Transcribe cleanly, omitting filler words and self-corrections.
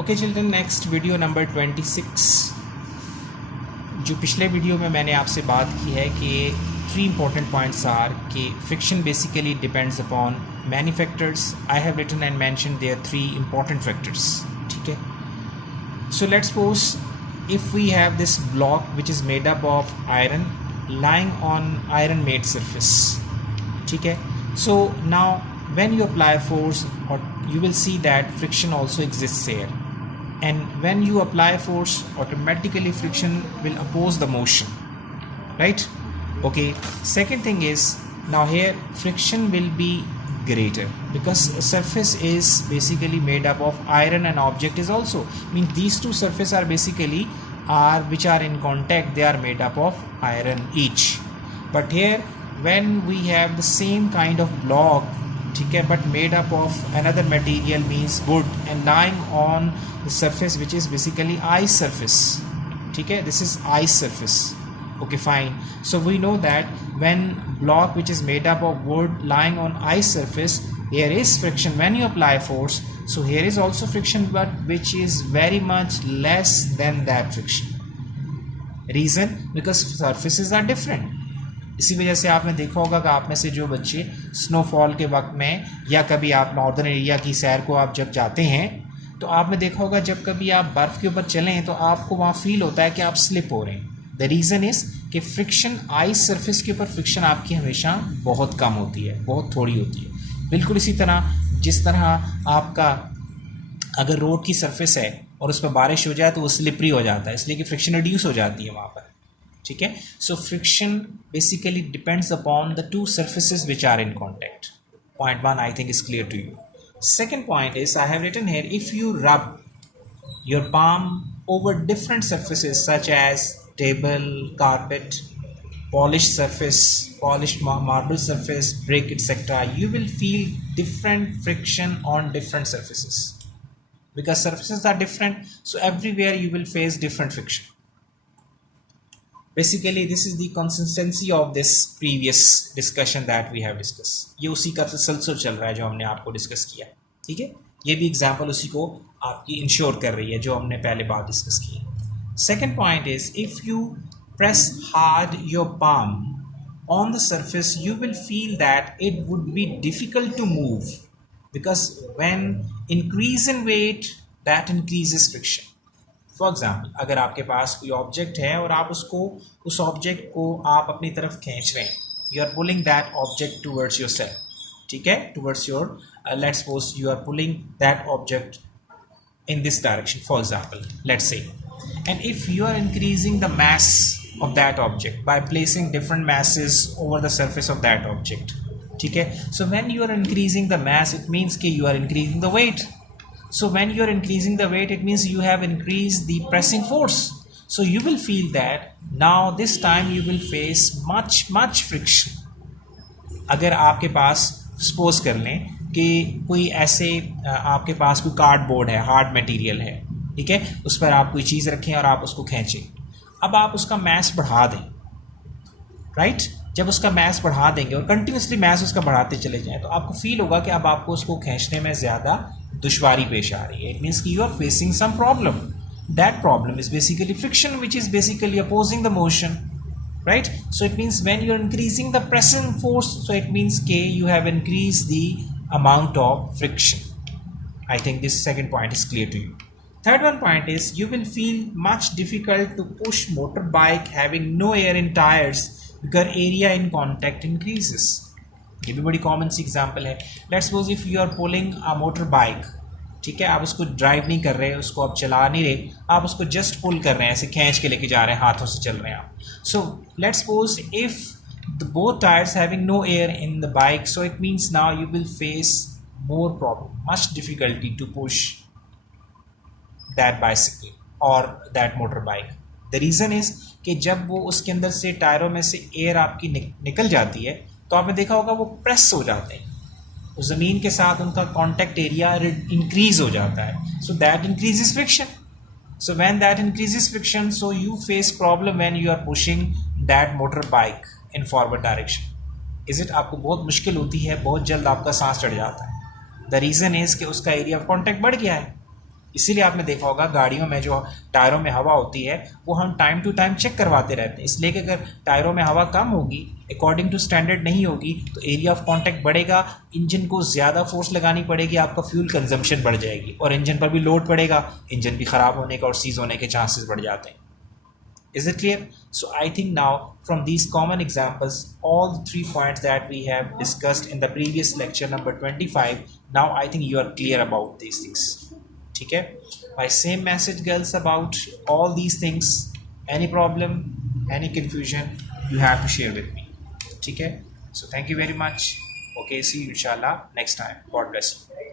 Okay children, next video number 26। जो पिछले वीडियो में मैंने आपसे बात की है कि 3 important points are कि friction basically depends upon many factors. I have written and mentioned there 3 important factors. ठीक है, so let's suppose if we have this block which is made up of iron lying on iron made surface. ठीक है, so now when you apply force, or you will see that friction also exists here, and when you apply force, automatically friction will oppose the motion, right? Okay, second thing is, now here friction will be greater because surface is basically made up of iron and object is also, means these two surfaces are basically which are in contact, they are made up of iron each. But here when we have the same kind of block, ठीक है, but made up of another material means wood and lying on the surface which is basically ice surface. ठीक है, this is ice surface. Okay, fine. So we know that when block which is made up of wood lying on ice surface, here is friction when you apply force. So here is also friction, but which is very much less than that friction. Reason? Because surfaces are different. इसी वजह से आपने देखा होगा कि आप में से जो बच्चे स्नोफॉल के वक्त में या कभी आप नॉर्दर्न एरिया की सैर को आप जब जाते हैं तो आपने देखा होगा जब कभी आप बर्फ़ के ऊपर चलें तो आपको वहाँ फील होता है कि आप स्लिप हो रहे हैं। द रीज़न इज़ कि फ्रिक्शन आइस सरफेस के ऊपर फ्रिक्शन आपकी हमेशा बहुत कम होती है, बहुत थोड़ी होती है। बिल्कुल इसी तरह जिस तरह आपका अगर रोड की सरफेस है और उस पर बारिश हो जाए तो वो स्लिपरी हो जाता है, इसलिए कि फ्रिक्शन रिड्यूस हो जाती है वहाँ पर। ठीक है, so friction basically depends upon the two surfaces which are in contact. Point 1 I think is clear to you. Second point is, I have written here, if you rub your palm over different surfaces such as table, carpet, polished surface, polished marble surface, brick, etc., you will feel different friction on different surfaces because surfaces are different, so everywhere you will face different friction. Basically this is the consistency of this previous discussion that we have discussed. ये उसी का तसलसल चल रहा है जो हमने आपको डिस्कस किया। ठीक है, ये भी एग्जाम्पल उसी को आपकी इंश्योर कर रही है जो हमने पहले बात डिस्कस की है। Second point is, if you press hard your palm on the surface you will feel that it would be difficult to move because when increase in weight that increases friction. For example, अगर आपके पास कोई ऑब्जेक्ट है और आप उस ऑब्जेक्ट को आप अपनी तरफ खींच रहे हैं, you are pulling that object towards yourself, ठीक है, towards your, let's suppose you are pulling that object in this direction for example, let's say, and if you are increasing the mass of that object by placing different masses over the surface of that object, ठीक है, so when you are increasing the mass it means कि you are increasing the weight. So when you are increasing the weight, it means you have increased the pressing force. So you will feel that now this time you will face much friction. अगर आपके पास सपोज कर लें कि कोई ऐसे आपके पास कोई कार्डबोर्ड है, हार्ड मटेरियल है, ठीक है, उस पर आप कोई चीज़ रखें और आप उसको खींचें, अब आप उसका मास बढ़ा दें, राइट? जब उसका मास बढ़ा देंगे और कंटिन्यूसली मास उसका बढ़ाते चले जाएं तो आपको फील होगा कि अब आपको उसको खींचने में ज़्यादा दुश्वारी पेश आ रही है. इट मीन्स कि you are facing some problem. That problem is basically friction which is basically opposing the motion, right? So it means when you are increasing the pressing force, so it means के you have increase the amount of friction. I think this second point is clear to you. Third one point is, you will feel much difficult to push motorbike having no air in tires because area in contact increases. ये भी बड़ी common सी example है. Let's suppose if you are pulling a motor bike, ठीक है, आप उसको ड्राइव नहीं कर रहे, उसको आप चला नहीं रहे, आप उसको जस्ट पुल कर रहे हैं, ऐसे खींच के लेके जा रहे हैं, हाथों से चल रहे हैं आप. So let's suppose if the both tyres having no air in the bike, so it means now you will face more problem, much difficulty to push that bicycle और that motor bike. The reason is कि जब वो उसके अंदर से टायरों में से एयर आपकी निकल जाती है तो आपने देखा होगा वो प्रेस हो जाते हैं, उस ज़मीन के साथ उनका कॉन्टैक्ट एरिया इंक्रीज हो जाता है. So that increases friction. So when that increases friction, so you face problem when you are pushing that motor bike in forward direction. Is it? आपको बहुत मुश्किल होती है, बहुत जल्द आपका सांस चढ़ जाता है. द रीज़न इज़ कि उसका एरिया ऑफ कॉन्टैक्ट बढ़ गया है. इसीलिए आपने देखा होगा गाड़ियों में जो टायरों में हवा होती है वो हम टाइम टू टाइम चेक करवाते रहते हैं, इसलिए कि अगर टायरों में हवा कम होगी, अकॉर्डिंग टू स्टैंडर्ड नहीं होगी, तो एरिया ऑफ कांटेक्ट बढ़ेगा, इंजन को ज़्यादा फोर्स लगानी पड़ेगी, आपका फ्यूल कंजम्पशन बढ़ जाएगी और इंजन पर भी लोड पड़ेगा, इंजन भी ख़राब होने का और सीज होने के चांसेस बढ़ जाते हैं. Is it clear? So I think now from these common examples, all the 3 points that we have discussed in the previous lecture number 25, now I think you are clear about these things. ठीक है? My same message girls about all these things. Any problem, any confusion, you have to share with me. ठीक है? So thank you very much. Okay, see you inshallah next time. God bless you.